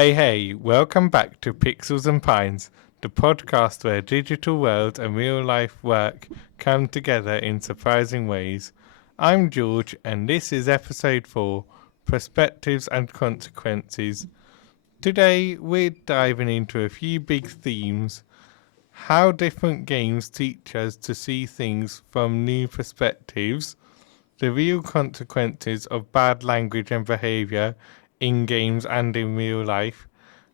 Hey, welcome back to Pixels and Pines, the podcast where digital world and real life work come together in surprising ways. I'm George, and this is episode 4 Perspectives and Consequences. Today, we're diving into a few big themes: how different games teach us to see things from new perspectives, the real consequences of bad language and behaviour in games and in real life,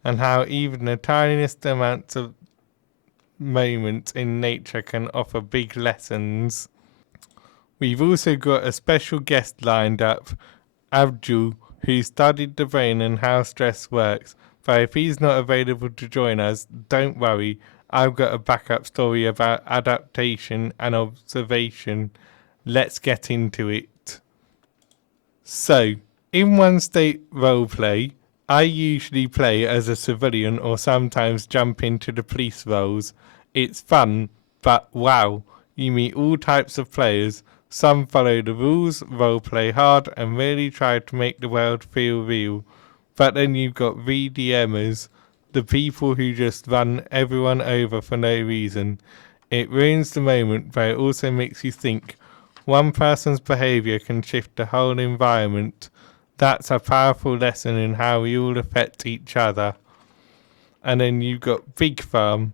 and how even the tiniest amounts of moments in nature can offer big lessons. We've also got a special guest lined up, Abdul, who studied the brain and how stress works. But if he's not available to join us, don't worry, I've got a backup story about adaptation and observation. Let's get into it. So, in one state roleplay, I usually play as a civilian or sometimes jump into the police roles. It's fun, but wow, you meet all types of players. Some follow the rules, roleplay hard, and really try to make the world feel real. But then you've got VDMers, the people who just run everyone over for no reason. It ruins the moment, but it also makes you think. One person's behaviour can shift the whole environment. That's a powerful lesson in how we all affect each other. And then you've got Big Farm,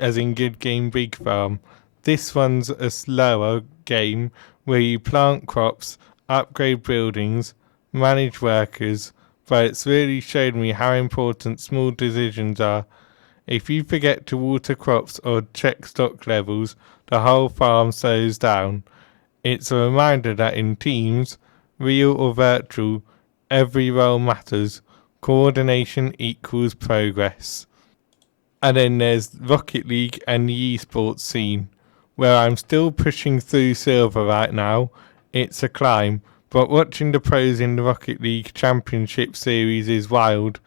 as in Good Game Big Farm. This one's a slower game where you plant crops, upgrade buildings, manage workers, but it's really shown me how important small decisions are. If you forget to water crops or check stock levels, the whole farm slows down. It's a reminder that in teams, real or virtual, every role matters. Coordination equals progress. And then there's Rocket League and the esports scene, where I'm still pushing through silver right now. It's a climb, but watching the pros in the Rocket League Championship Series is wild.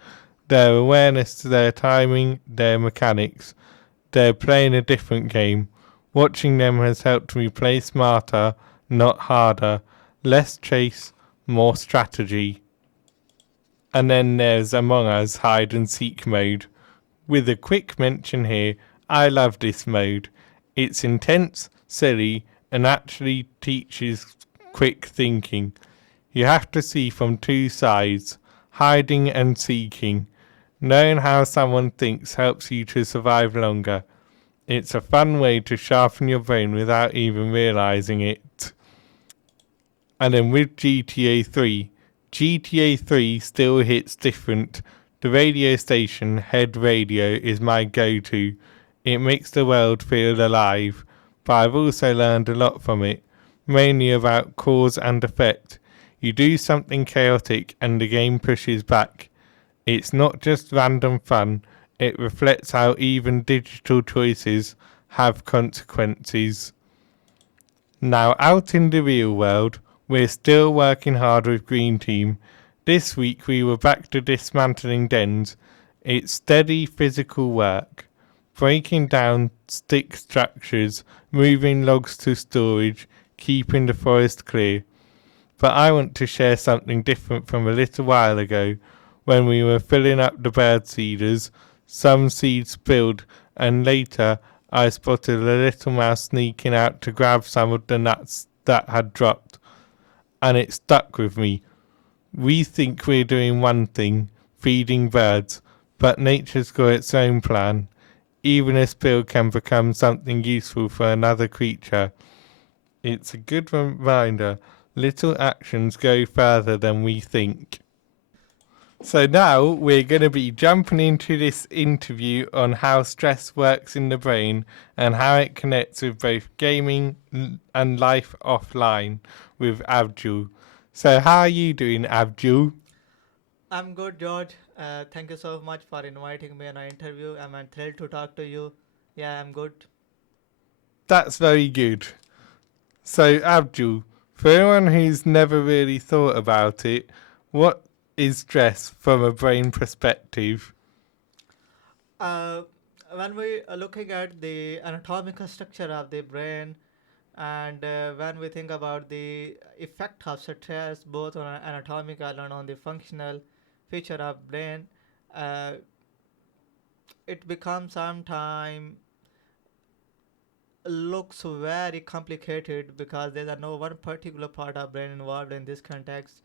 Their awareness to their timing, their mechanics, they're playing a different game. Watching them has helped me play smarter, not harder. Less chase, more strategy. And then there's Among Us hide and seek mode. With a quick mention here, I love this mode. It's intense, silly, and actually teaches quick thinking. You have to see from two sides, hiding and seeking. Knowing how someone thinks helps you to survive longer. It's a fun way to sharpen your brain without even realizing it. And then with GTA 3 still hits different. The radio station, Head Radio, is my go-to. It makes the world feel alive, but I've also learned a lot from it, mainly about cause and effect. You do something chaotic and the game pushes back. It's not just random fun, it reflects how even digital choices have consequences. Now, out in the real world, we're still working hard with Green Team. This week we were back to dismantling dens. It's steady physical work. Breaking down stick structures, moving logs to storage, keeping the forest clear. But I want to share something different from a little while ago when we were filling up the bird seeders. Some seeds spilled, and later I spotted a little mouse sneaking out to grab some of the nuts that had dropped, and it stuck with me. We think we're doing one thing, feeding birds, but nature's got its own plan. Even a spill can become something useful for another creature. It's a good reminder, little actions go further than we think. So now we're going to be jumping into this interview on how stress works in the brain and how it connects with both gaming and life offline with Abdul. So how are you doing, Abdul? I'm good, George. Thank you so much for inviting me on an interview. I'm thrilled to talk to you. Yeah, I'm good. That's very good. So Abdul, for anyone who's never really thought about it, what is stress from a brain perspective? Uh, when we are looking at the anatomical structure of the brain, and when we think about the effect of stress both on anatomical and on the functional feature of brain, uh, it becomes sometime looks very complicated because there are no one particular part of brain involved in this context.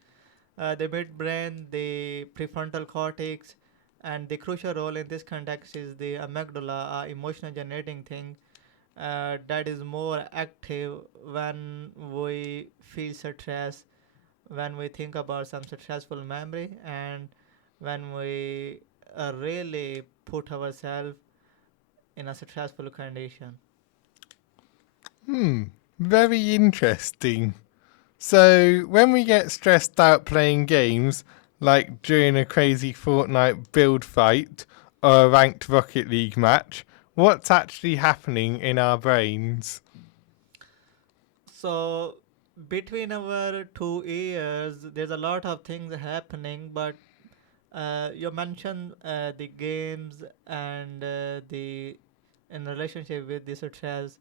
The midbrain, the prefrontal cortex, and the crucial role in this context is the amygdala, emotional generating thing that is more active when we feel stress, when we think about some stressful memory, and when we really put ourselves in a stressful condition. Hmm, very interesting. So, when we get stressed out playing games, like during a crazy Fortnite build fight or a ranked Rocket League match, what's actually happening in our brains? So between our 2 years, there's a lot of things happening, but you mentioned the games and the in relationship with the stress.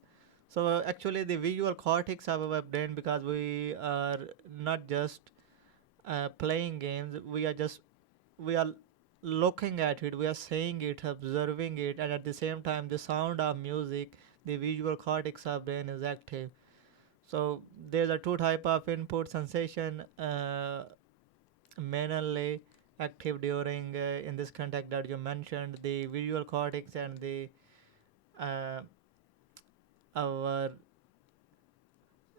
So actually, the visual cortex of our brain, because we are not just playing games, we are looking at it, we are saying it, observing it, and at the same time, the sound of music, the visual cortex of brain is active. So there's a two type of input sensation mainly active during in this context that you mentioned, the visual cortex and the uh, our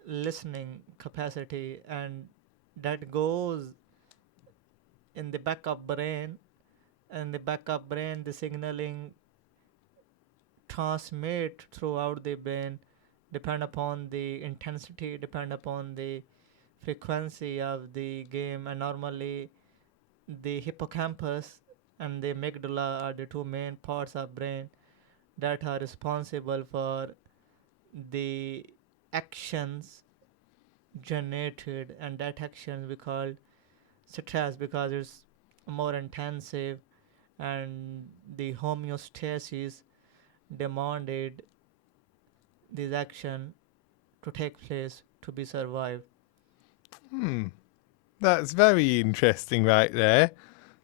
listening capacity, and that goes in the backup brain. And the backup brain, the signaling transmit throughout the brain depend upon the intensity, depend upon the frequency of the game, and normally the hippocampus and the amygdala are the two main parts of brain that are responsible for the actions generated, and that action we call stress because it's more intensive, and the homeostasis demanded this action to take place to be survived. Hmm, that's very interesting right there.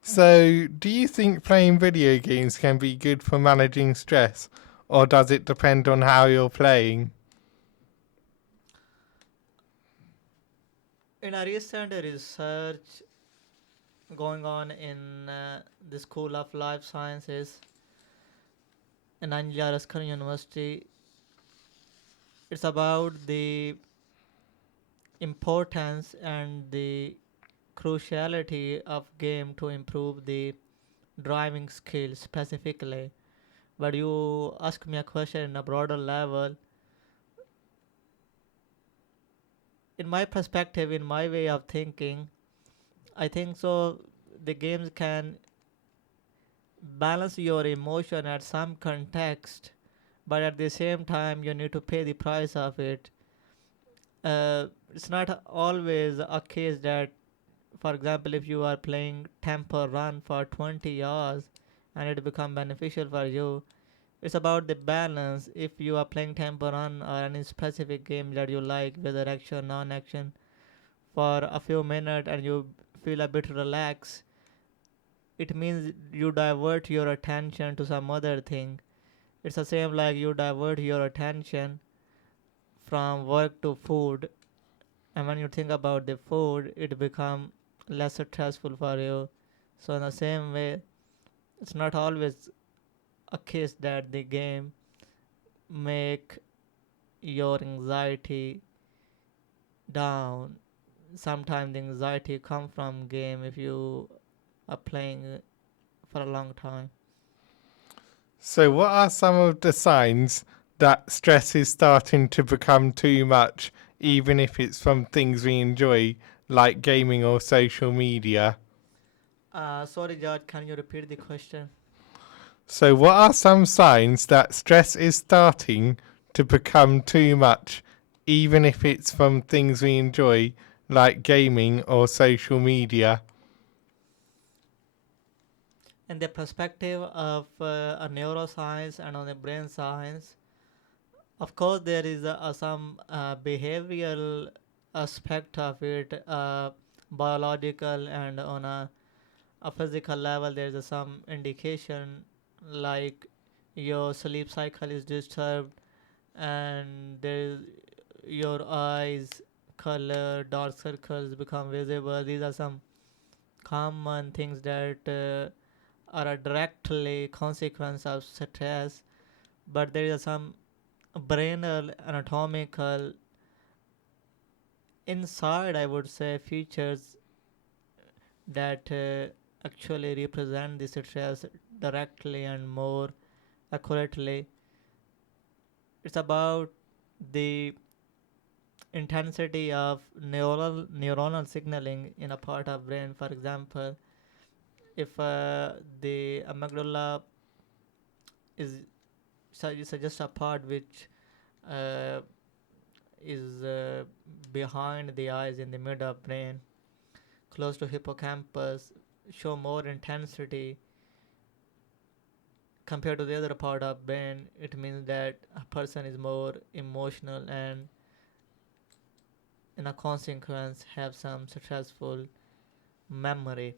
So, do you think playing video games can be good for managing stress, or does it depend on how you're playing? In a recent research going on in the School of Life Sciences in Anglia Ruskin University, it's about the importance and the cruciality of game to improve the driving skill specifically. But you ask me a question in a broader level. In my perspective, in my way of thinking, I think so. The games can balance your emotion at some context, but at the same time, you need to pay the price of it. It's not always a case that, for example, if you are playing tempo run for 20 hours and it become beneficial for you, it's about the balance. If you are playing tempo run or any specific game that you like, whether action, non-action, for a few minutes and you feel a bit relaxed, it means you divert your attention to some other thing. It's the same like you divert your attention from work to food, and when you think about the food, it become less stressful for you. So in the same way, it's not always a case that the game make your anxiety down. Sometimes the anxiety come from game if you are playing for a long time. So, what are some of the signs that stress is starting to become too much, even if it's from things we enjoy, like gaming or social media? Sorry, George, can you repeat the question? So, what are some signs that stress is starting to become too much, even if it's from things we enjoy, like gaming or social media? In the perspective of a neuroscience and on the brain science, of course, there is some behavioral aspect of it, biological and on a a physical level, there's some indication like your sleep cycle is disturbed, and there's your eyes color, dark circles become visible. These are some common things that are a directly consequence of stress. But there is some brainal anatomical inside, I would say, features that actually represent the stress directly and more accurately. It's about the intensity of neuronal signaling in a part of brain. For example, if the amygdala is just a part which uh, is behind the eyes in the mid of brain, close to hippocampus, show more intensity compared to the other part of brain. It means that a person is more emotional and in a consequence have some stressful memory,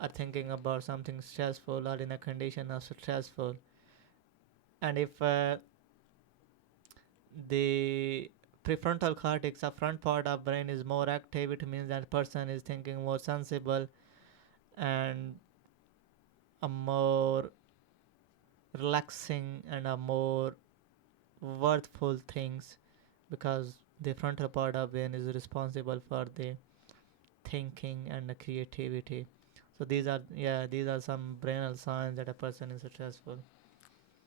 or thinking about something stressful or in a condition of stressful. And if the prefrontal cortex, a front part of brain, is more active, it means that person is thinking more sensible and a more relaxing and a more worthful things, because the frontal part of brain is responsible for the thinking and the creativity. So these are some brainal signs that a person is successful.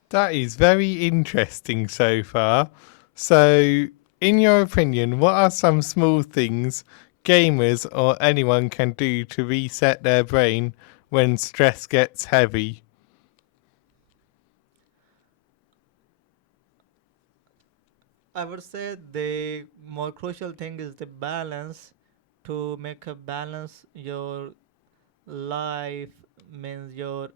That is very interesting so far. So, in your opinion, what are some small things gamers or anyone can do to reset their brain when stress gets heavy? I would say the more crucial thing is the balance. To make a balance your life, means your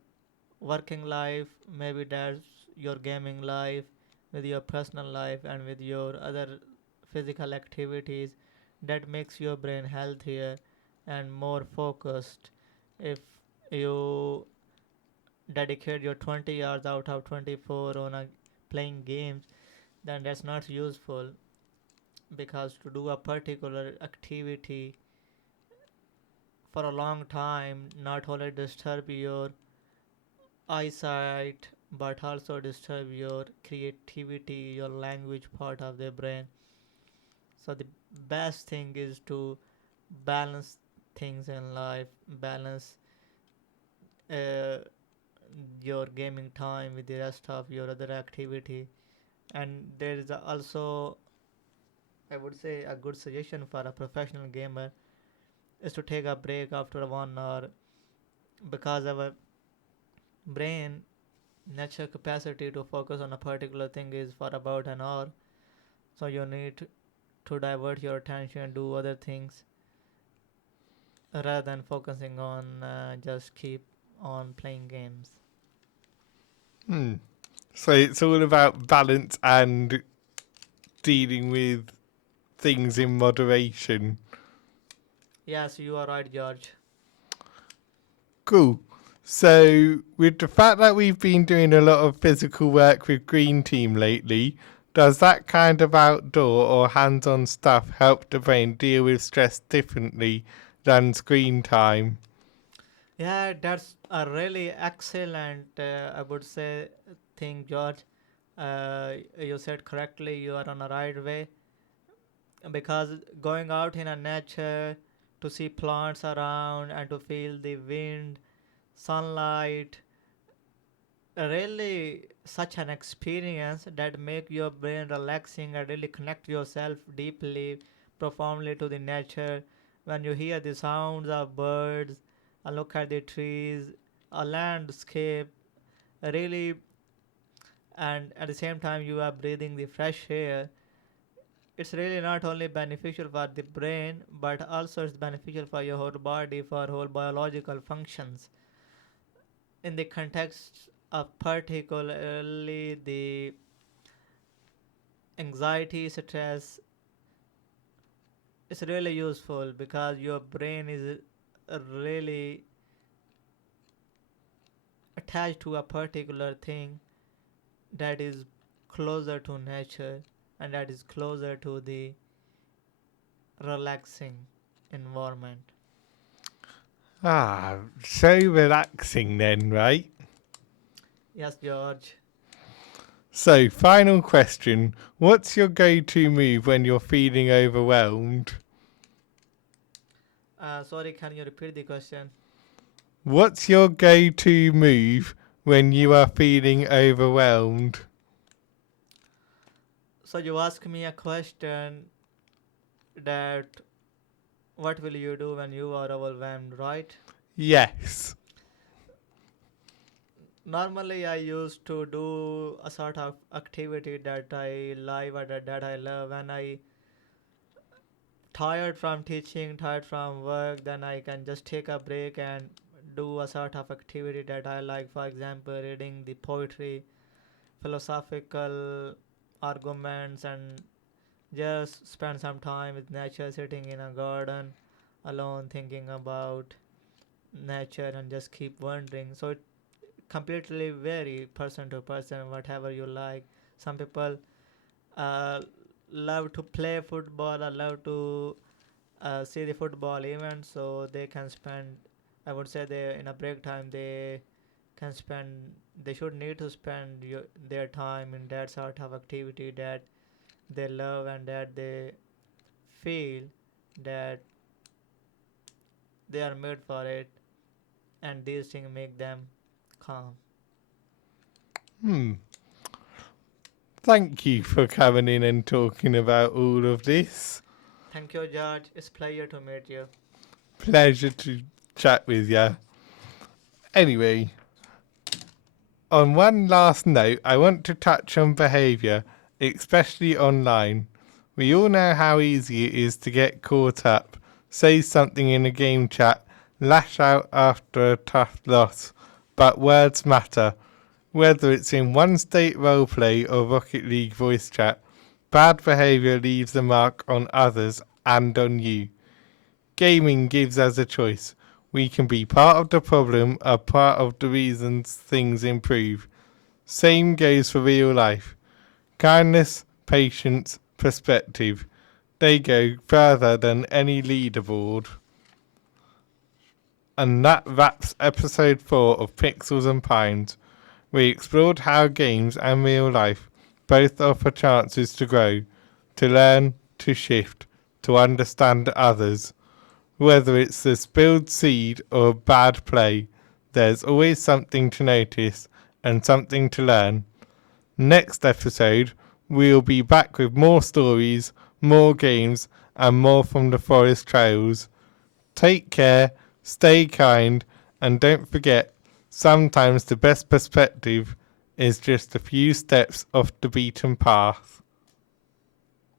working life, maybe that's your gaming life, with your personal life and with your other physical activities, that makes your brain healthier and more focused. If you dedicate your 20 hours out of 24 on playing games, then that's not useful, because to do a particular activity for a long time not only disturb your eyesight but also disturb your creativity, your language part of the brain. So the best thing is to balance things in life, balance uh, your gaming time with the rest of your other activity. And there is also, I would say, a good suggestion for a professional gamer is to take a break after 1 hour, because our brain natural capacity to focus on a particular thing is for about an hour. So you need to divert your attention and do other things rather than focusing on just keep on playing games. Hmm. So, it's all about balance and dealing with things in moderation. Yes, you are right, George. Cool. So, with the fact that we've been doing a lot of physical work with Green Team lately, does that kind of outdoor or hands on stuff help the brain deal with stress differently than screen time? Yeah, that's a really excellent, I would say, thing, George. You said correctly, you are on the right way, because going out in a nature to see plants around and to feel the wind, sunlight, really such an experience that make your brain relaxing and really connect yourself deeply, profoundly to the nature. When you hear the sounds of birds, and look at the trees, a landscape, really, and at the same time you are breathing the fresh air, it's really not only beneficial for the brain but also it's beneficial for your whole body, for whole biological functions. In the context of particularly the anxiety, stress, it's really useful because your brain is really attached to a particular thing that is closer to nature and that is closer to the relaxing environment. Ah, so relaxing then, right? Yes, George. So, final question. What's your go to move when you're feeling overwhelmed? Sorry, can you repeat the question? What's your go to move when you are feeling overwhelmed? So you ask me a question that what will you do when you are overwhelmed, right? Yes. Normally, I used to do a sort of activity that I like or that I love. When I tired from teaching, tired from work, then I can just take a break and do a sort of activity that I like. For example, reading the poetry, philosophical arguments, and just spend some time with nature, sitting in a garden alone, thinking about nature, and just keep wondering. So it completely vary person to person, whatever you like. Some people uh, love to play football or love to see the football event, so they can spend, I would say, they in a break time they can spend, they should need to spend their time in that sort of activity that they love and that they feel that they are made for it, and these things make them calm. Hmm. Thank you for coming in and talking about all of this. Thank you, George. It's pleasure to meet you. Pleasure to chat with you. Anyway, on one last note, I want to touch on behaviour, especially online. We all know how easy it is to get caught up, say something in a game chat, lash out after a tough loss, but words matter. Whether it's in one state roleplay or Rocket League voice chat, bad behaviour leaves a mark on others and on you. Gaming gives us a choice. We can be part of the problem or part of the reasons things improve. Same goes for real life. Kindness, patience, perspective. They go further than any leaderboard. And that wraps episode 4 of Pixels and Pines. We explored how games and real life both offer chances to grow, to learn, to shift, to understand others. Whether it's the spilled seed or bad play, there's always something to notice and something to learn. Next episode, we'll be back with more stories, more games, and more from the forest trails. Take care, stay kind, and don't forget, sometimes the best perspective is just a few steps off the beaten path.